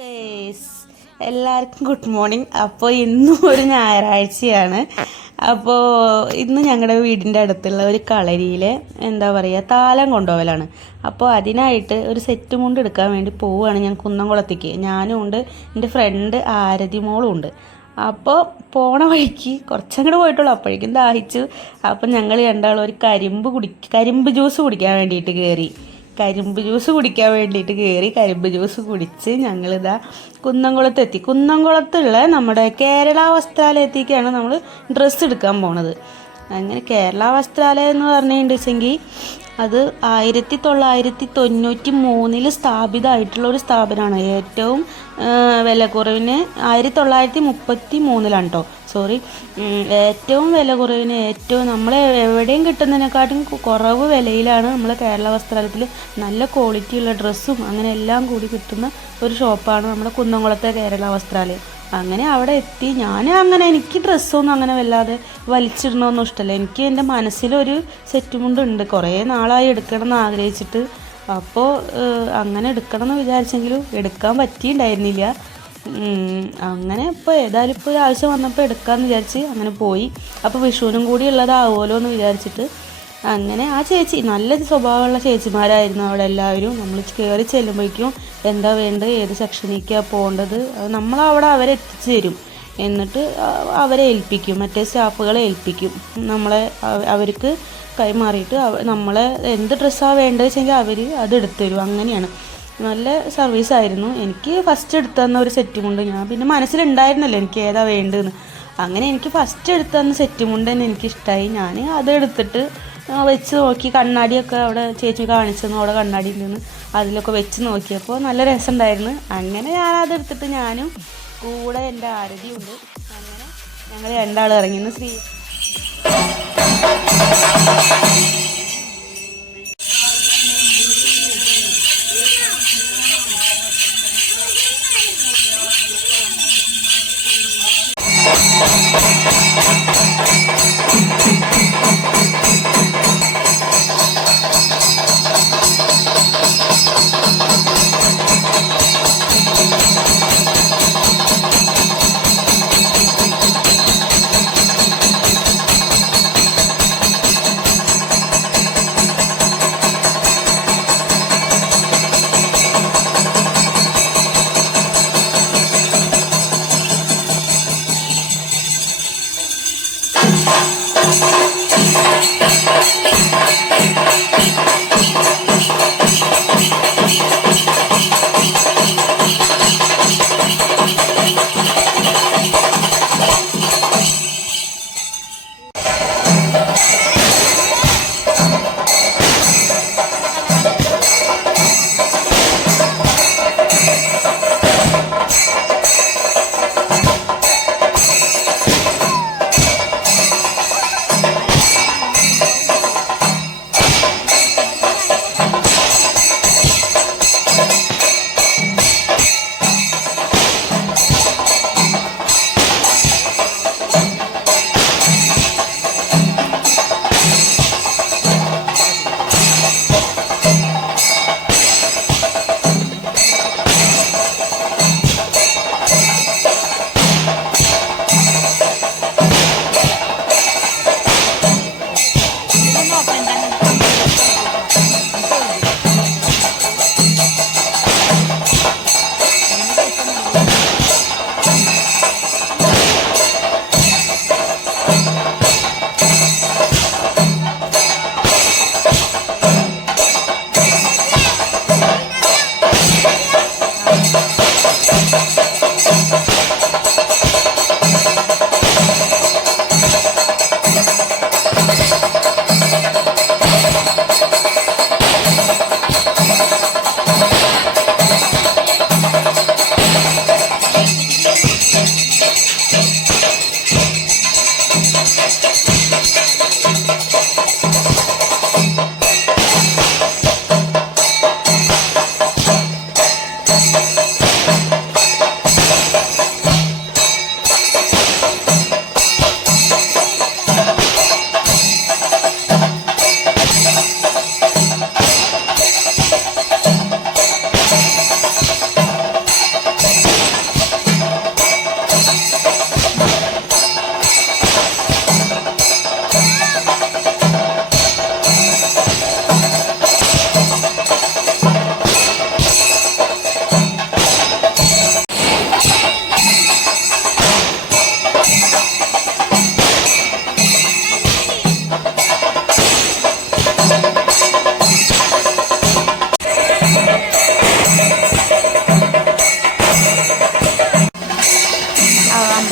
Guys എല്ലാവർക്കും good morning. അപ്പോൾ ഇന്നും ഒരു ഞായറാഴ്ചയാണ്. അപ്പോൾ ഇന്ന് ഞങ്ങളുടെ വീടിൻ്റെ അടുത്തുള്ള ഒരു കളരിയിൽ എന്താ പറയുക താലം കൊണ്ടുപോകലാണ്. അപ്പോൾ അതിനായിട്ട് ഒരു സെറ്റ് മുണ്ട് എടുക്കാൻ വേണ്ടി പോവുകയാണ് ഞാൻ കുന്നംകുളത്തേക്ക്. ഞാനും ഉണ്ട്, എൻ്റെ ഫ്രണ്ട് ആരതി മോളും ഉണ്ട്. അപ്പോൾ പോണ വഴിക്ക് കുറച്ചങ്ങോട്ട് പോയിട്ടുള്ളൂ, അപ്പോഴേക്കും ദാഹിച്ചു. അപ്പം ഞങ്ങൾ രണ്ടാളും ഒരു കരിമ്പ് ജ്യൂസ് കുടിക്കാൻ വേണ്ടിയിട്ട് കയറി. കരിമ്പ് ജ്യൂസ് കുടിച്ച് ഞങ്ങളിതാ കുന്നംകുളത്തെത്തി. കുന്നംകുളത്തുള്ള നമ്മുടെ കേരള വസ്ത്രാലയത്തേക്കാണ് നമ്മൾ ഡ്രസ്സ് എടുക്കാൻ പോണത്. അങ്ങനെ കേരള വസ്ത്രാലയം എന്ന് പറഞ്ഞിട്ടുണ്ടെങ്കിൽ അത് 1993 സ്ഥാപിതമായിട്ടുള്ള ഒരു സ്ഥാപനമാണ്. ഏറ്റവും വില കുറവിന് 1933 കേട്ടോ, സോറി. ഏറ്റവും വില കുറവിന് നമ്മൾ എവിടെയും കിട്ടുന്നതിനെക്കാട്ടും കുറവ് വിലയിലാണ് നമ്മൾ കേരള വസ്ത്രാലയത്തിൽ നല്ല ക്വാളിറ്റിയുള്ള ഡ്രസ്സും അങ്ങനെ എല്ലാം കൂടി കിട്ടുന്ന ഒരു ഷോപ്പാണ് നമ്മുടെ കുന്നംകുളത്തെ കേരള വസ്ത്രാലയം. അങ്ങനെ അവിടെ എത്തി. എനിക്ക് ഡ്രസ്സൊന്നും അങ്ങനെ വല്ലാതെ വലിച്ചിടണമൊന്നും ഇഷ്ടമല്ല. എനിക്ക് എൻ്റെ മനസ്സിലൊരു സെറ്റ് മുണ്ടുണ്ട്, കുറേ നാളായി എടുക്കണം എന്ന് ആഗ്രഹിച്ചിട്ട്. അപ്പോൾ അങ്ങനെ എടുക്കണം എന്ന് വിചാരിച്ചെങ്കിലും എടുക്കാൻ പറ്റിയിട്ടുണ്ടായിരുന്നില്ല. അങ്ങനെ ഇപ്പോൾ ഏതായാലും ഇപ്പോൾ ഒരു ആവശ്യം വന്നപ്പോൾ എടുക്കാമെന്ന് വിചാരിച്ച് അങ്ങനെ പോയി. അപ്പോൾ വിഷുവിനും കൂടി ഉള്ളതാവുമല്ലോ എന്ന് വിചാരിച്ചിട്ട് അങ്ങനെ ആ ചേച്ചി നല്ല സ്വഭാവമുള്ള ചേച്ചിമാരായിരുന്നു അവിടെ എല്ലാവരും. നമ്മൾ കയറി ചെല്ലുമ്പോഴേക്കും എന്താ വേണ്ടത്, ഏത് സെക്ഷനിലേക്കാണ് പോകേണ്ടത്, നമ്മളവിടെ അവരെ എത്തിച്ചു തരും. എന്നിട്ട് അവരെ ഏൽപ്പിക്കും, മറ്റേ സ്റ്റാഫുകളെ ഏൽപ്പിക്കും. അവർക്ക് കൈമാറിയിട്ട് നമ്മളെ എന്ത് ഡ്രസ്സാണ് വേണ്ടത് വെച്ചെങ്കിൽ അവർ അത് എടുത്തു തരും. അങ്ങനെയാണ്, നല്ല സർവീസായിരുന്നു. എനിക്ക് ഫസ്റ്റ് എടുത്തു തന്ന ഒരു സെറ്റ് മുണ്ട് ഞാൻ പിന്നെ മനസ്സിലുണ്ടായിരുന്നല്ലോ എനിക്ക് ഏതാ വേണ്ടതെന്ന്. അങ്ങനെ എനിക്ക് ഫസ്റ്റ് എടുത്തു തന്ന സെറ്റ് മുണ്ട് തന്നെ എനിക്കിഷ്ടമായി. ഞാൻ അതെടുത്തിട്ട് വെച്ച് നോക്കി. കണ്ണാടിയൊക്കെ അവിടെ ചേച്ചി കാണിച്ചെന്ന്, അവിടെ കണ്ണാടി ഉണ്ടെന്ന്, അതിലൊക്കെ വെച്ച് നോക്കിയപ്പോൾ നല്ല രസമുണ്ടായിരുന്നു. അങ്ങനെ ഞാനതെടുത്തിട്ട് ഞാനും കൂടെ എൻ്റെ ആരതിയുണ്ട്. അങ്ങനെ ഞങ്ങൾ രണ്ടാൾ ഇറങ്ങിന്ന് ശ്രീ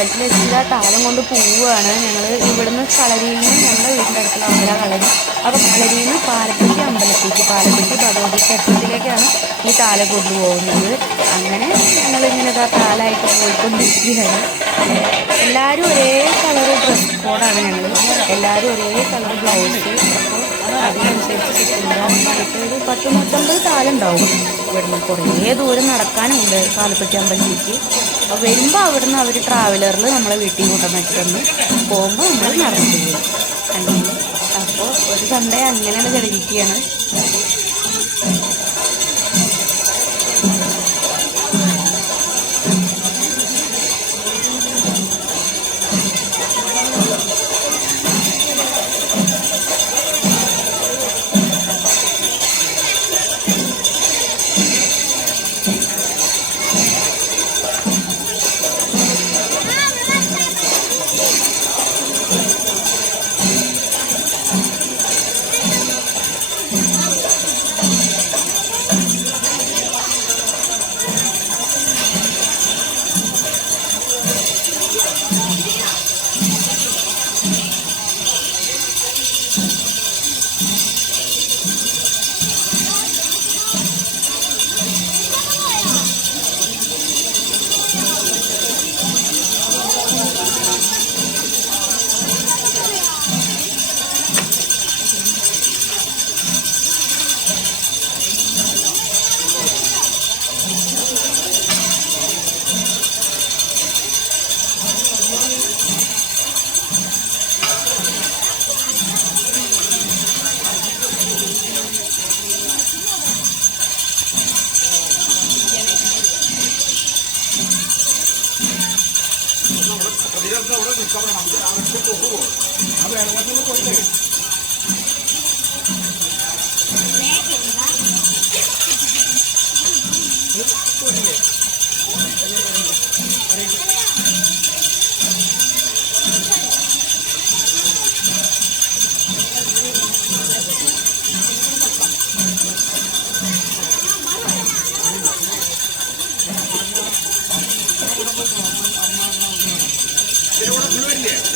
അമ്പലത്തിലെത്തിയ താലം കൊണ്ട് പോവുകയാണ്. ഞങ്ങൾ ഇവിടുന്ന് കളരിയിൽ നിന്ന് ഞങ്ങളുടെ വീടിൻ്റെ അടുത്തുള്ള അമ്പല കളരി. അപ്പോൾ കളരിയിൽ നിന്ന് പാലപ്പെട്ടി അമ്പലത്തേക്ക്, പാലപ്പെട്ടി ഭഗവതി ക്ഷേത്രത്തിലേക്കാണ് ഈ താലം കൊണ്ടുപോകുന്നത്. അങ്ങനെ ഞങ്ങളിങ്ങനെ താലമായിട്ട് പോയിക്കൊണ്ടിരിക്കുകയാണ്. എല്ലാവരും ഒരേ കളർ ഡ്രസ് കോഡാണ് ഞങ്ങൾ, എല്ലാവരും ഒരേ കളർ ബ്ലൗസ്. അപ്പോൾ അതിനനുസരിച്ച് സിക്കിന്ദരാബാദിനായിട്ട് ഒരു 10-150 താലുണ്ടാവും. ഇവിടുന്ന് കുറേ ദൂരം നടക്കാനുണ്ട് പാലപ്പെട്ടി അമ്പലത്തിലേക്ക്. അപ്പോൾ വരുമ്പോൾ അവിടുന്ന് അവർ ട്രാവലറിൽ നമ്മളെ വീട്ടിൽ കൊണ്ടുവന്നിട്ട് തന്ന് പോകുമ്പോൾ നമ്മൾ നടന്നു പോകും അങ്ങനെ. അപ്പോൾ ഒരു സൺഡേ അങ്ങനെയാണ് കഴിഞ്ഞിരിക്കുകയാണ്. ഇവിടെ